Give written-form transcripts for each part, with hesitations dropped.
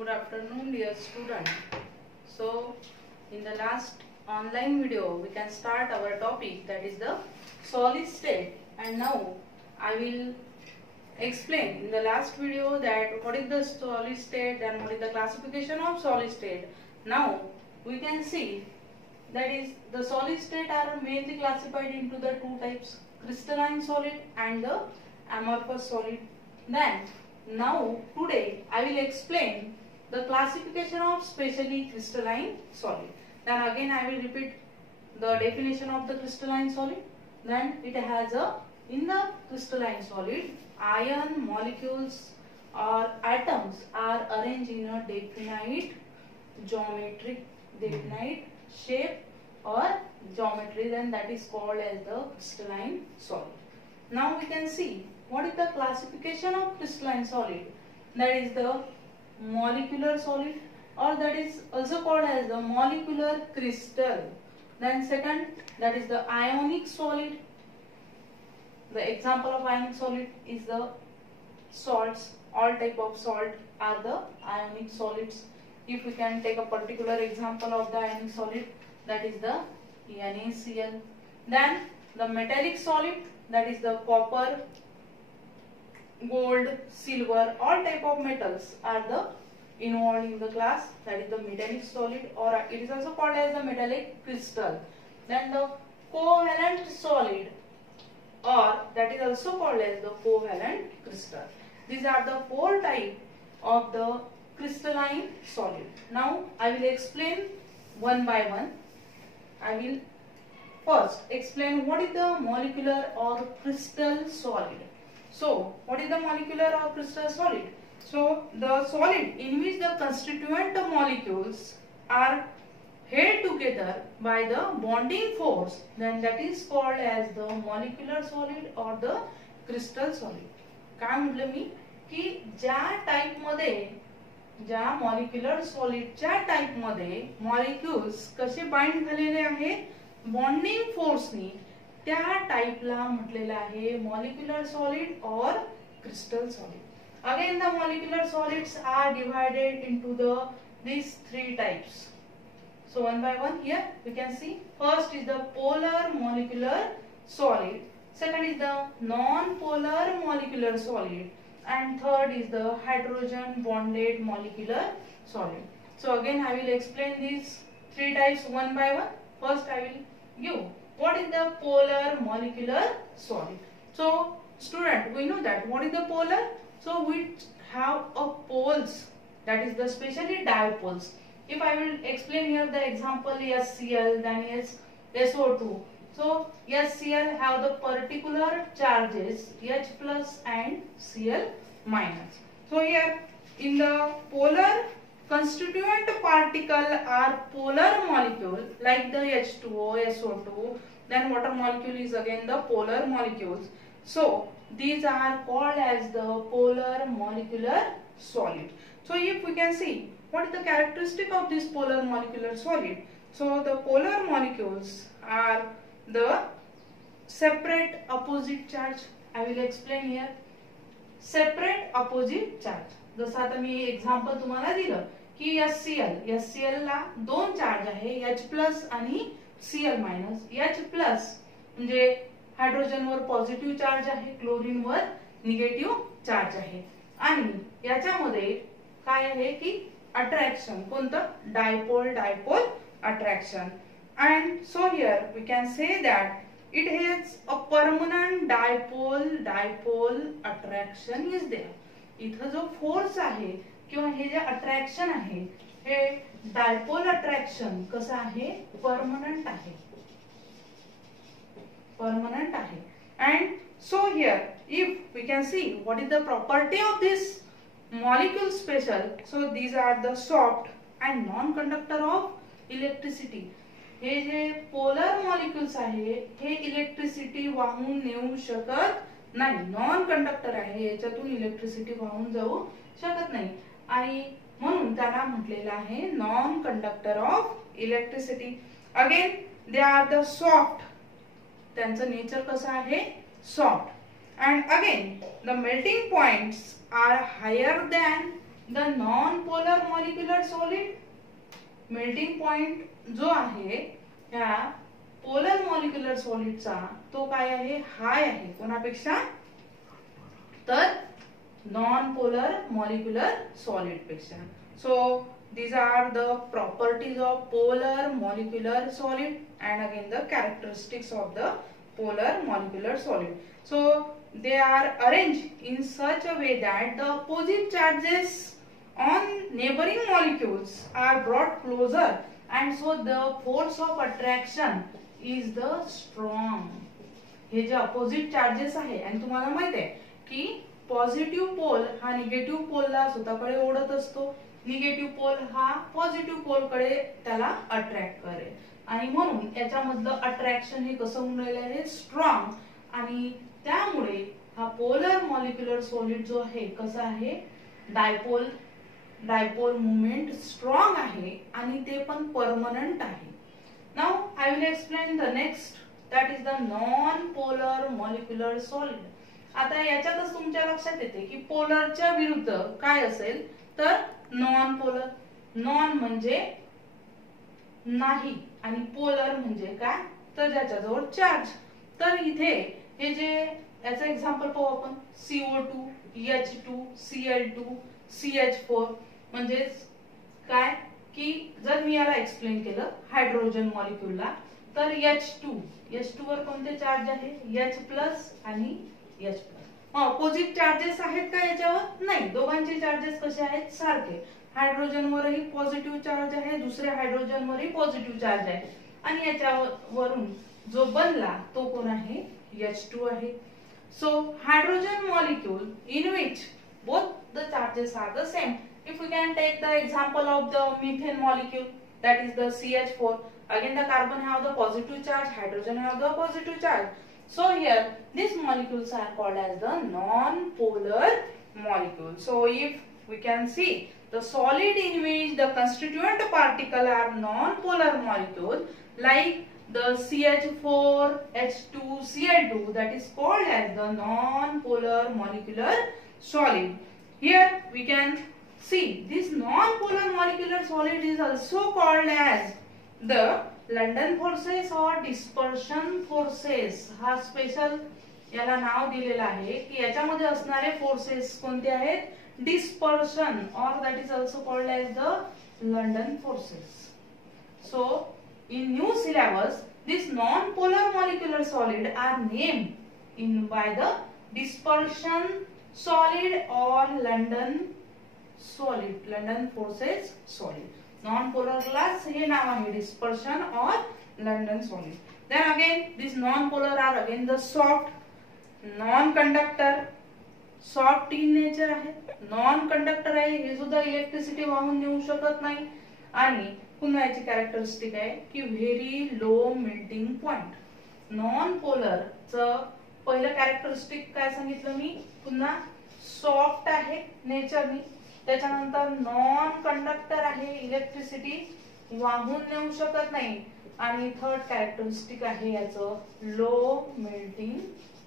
Good afternoon, dear student. So, in the last online video, we can start our topic, that is the solid state. And now I will explain in the last video that what is the solid state and what is the classification of solid state. Now we can see that is the solid state are mainly classified into the two types, crystalline solid and the amorphous solid. Then now today I will explain the classification of specially crystalline solid. Then again I will repeat the definition of the crystalline solid. Then it has in the crystalline solid, ion molecules or atoms are arranged in a definite geometric shape or geometry, then that is called as the crystalline solid. Now we can see what is the classification of crystalline solid. That is the molecular solid, or that is also called as the molecular crystal. Then second, that is the ionic solid. The example of ionic solid is the salts. All type of salt are the ionic solids. If we can take a particular example of the ionic solid, that is the NaCl. Then the metallic solid, that is the copper, gold, silver, all type of metals are the involved in the class, that is the metallic solid, or it is also called as the metallic crystal. Then the covalent solid, or that is also called as the covalent crystal. These are the four types of the crystalline solid. Now I will explain one by one. I will first explain what is the molecular or crystal solid. So what is the molecular or crystal solid? So the solid in which the constituent molecules are held together by the bonding force, then that is called as the molecular solid or the crystal solid. काय म्हटलं मी की ज्या type मध्ये, ज्या molecular सॉलिडच्या type मध्ये molecules कसे bind झालेले आहेत बॉन्डिंग फोर्सनी, त्या टाइपला म्हटलेलं आहे मॉलिक्युलर सॉलिड और crystal solid. Again the molecular solids are divided into these three types. So one by one here we can see, first is the polar molecular solid, second is the non-polar molecular solid, and third is the hydrogen bonded molecular solid. So again I will explain these three types one by one. First I will give what is the polar molecular solid. So student, we know that what is the polar. So we have a poles, that is the specially dipoles. If I will explain here the example HCl, then is SO2. So HCl have the particular charges H plus and Cl minus. So here in the polar constituent particle are polar molecule like the H2O, SO2. Then water molecule is again the polar molecules. So these are called as the polar molecular solid. So if we can see what is the characteristic of this polar molecular solid. So the polar molecules are the separate opposite charge. I will explain here. Separate opposite charge. जसं आता मी example तुम्हाला दिलं की HCl ला दोन charge आहे, H plus आणि Cl minus. H plus म्हणजे hydrogen वर पॉझिटिव्ह चार्ज आहे, क्लोरीन वर निगेटिव्ह चार्ज आहे, आणि याच्यामध्ये काय आहे की अट्रॅक्शन, कोणतं dipole attraction. And so here we can say that it has a permanent dipole attraction is there. इथं जो फोर्स आहे किंवा हे जे अट्रॅक्शन आहे हे डायपोल अट्रॅक्शन कसं आहे, परमनंट आहे. And so here if we can see what is the property of this molecule special, so these are the soft and non-conductor of electricity. हे जे पोलर मॉलिक्युल्स आहे हे इलेक्ट्रिसिटी वाहून नेऊ शकत नाही, नॉन कंडक्टर आहे, याच्यातून इलेक्ट्रिसिटी वाहून जाऊ शकत नाही, आणि म्हणून त्याला म्हटलेलं आहे non conductor of electricity. Again they are the soft, त्यांचं नेचर कसं आहे soft. And again the melting points are higher than the non polar molecular solid, melting point जो आहे ह्या पोलर मॉलिक्युलर सॉलिडचा तो काय आहे, हाय आहे कोणापेक्षा, तर नॉन पोलर मॉलिक्युलर सॉलिड पेक्षा. सो these are the properties of polar molecular solid and again the characteristics of the polar molecular solid. So they are arranged in such a way that the opposite charges on neighboring molecules are brought closer and so the force of attraction is the strong. Hey J opposite charges आहे आणि तुम्हाला माहित आहे की positive पोल हा negative पोलला स्वतःकडे ओढत असतो, निगेटिव्ह पोल हा पॉझिटिव्ह पोल कडे त्याला अट्रॅक्ट करेल आणि म्हणून याच्यामधलं अट्रॅक्शन हे कसं होऊन राहिलं आहे, स्ट्रॉंग. आणि त्यामुळे हा पोलर मॉलिक्युलर सॉलिड जो आहे कसा आहे, डायपोल मुवमेंट स्ट्रॉंग आहे आणि ते पण परमनंट आहे. Now I will explain the next, that is the non polar molecular solid. आता याच्यातच तुमच्या लक्षात येते की पोलरच्या विरुद्ध काय असेल, तर नॉन पोलर. नॉन म्हणजे नाही आणि पोलर म्हणजे काय, तर ज्याच्याजवळ चार्ज. तर इथे हे जे याचं एक्झाम्पल पाहू आपण, CO2, H2, Cl2, CH4. म्हणजे काय की जर मी याला एक्सप्लेन केलं हायड्रोजन मॉलिक्यूलला, तर H2 वर कोणते चार्ज आहे, H+ आणि H+. ऑपोजिट चार्जेस आहेत का याच्यावर, नाही, दोघांचे चार्जेस कसे आहेत, सारखे. हायड्रोजन वरही पॉझिटिव्ह चार्ज आहे, दुसऱ्या हायड्रोजन वरही पॉझिटिव्ह चार्ज आहे आणि याच्यावरून जो बनला तो कोण आहे, H2 आहे. So hydrogen molecule in which both the charges are the same. If we can take the example of the methane molecule, that is the CH4, again the carbon have the positive charge, hydrogen have the positive charge. So here these molecules are called as the non-polar molecule. So if we can see the solid in which the constituent particle are non-polar molecule, like the CH4, H2, Cl2, that is called as the non-polar molecular solid. Here we can see this non-polar molecular solid is also called as the London forces और dispersion forces. हा special याला नाव दिलेलं आहे की याच्यामध्ये असणारे forces कोणते आहेत, dispersion, or that is also called as the London forces. So in new syllabus this non polar molecular solid are named in by the dispersion solid or London solid, London forces solid. Non-polar class हे नाव आहे dispersion or London solid. Then again these non-polar are again the soft, non-conductor, soft in nature आहे, non-conductor आहे, हे सुद्धा electricity वाहून नेऊ शकत नाही आणि पुन्हा याची कॅरेक्टरिस्टिक आहे की very low melting point. Non-polar च पहिलं कॅरेक्टरिस्टिक काय सांगितलं मी, पुन्हा सॉफ्ट आहे नेचरनी, त्याच्यानंतर नॉन कंडक्टर आहे, इलेक्ट्रिसिटी वाहून नेऊ शकत नाही आणि थर्ड कॅरेक्टरिस्टिक आहे याचं लो मेल्टिंग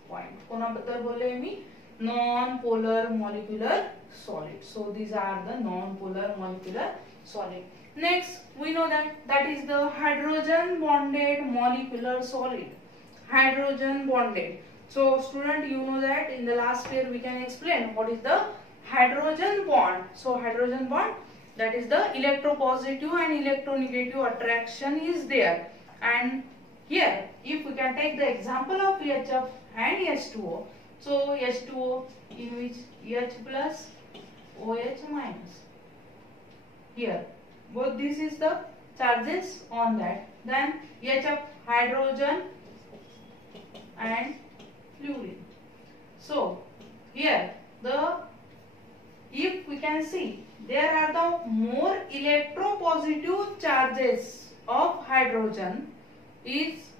पॉइंट. कोणाबद्दल बोलले मी, non polar molecular solid. So these are the non polar molecular solid. Next we know that is the hydrogen bonded molecular solid. Hydrogen bonded. So student, you know that in the last year we can explain what is the hydrogen bond. So hydrogen bond, that is the electropositive and electronegative attraction is there. And here if we can take the example of HF and H2O. So H2O in which H+ OH minus. Here both this is the charges on that. Then HF hydrogen and fluorine. So here if we can see there are the more electropositive charges of hydrogen is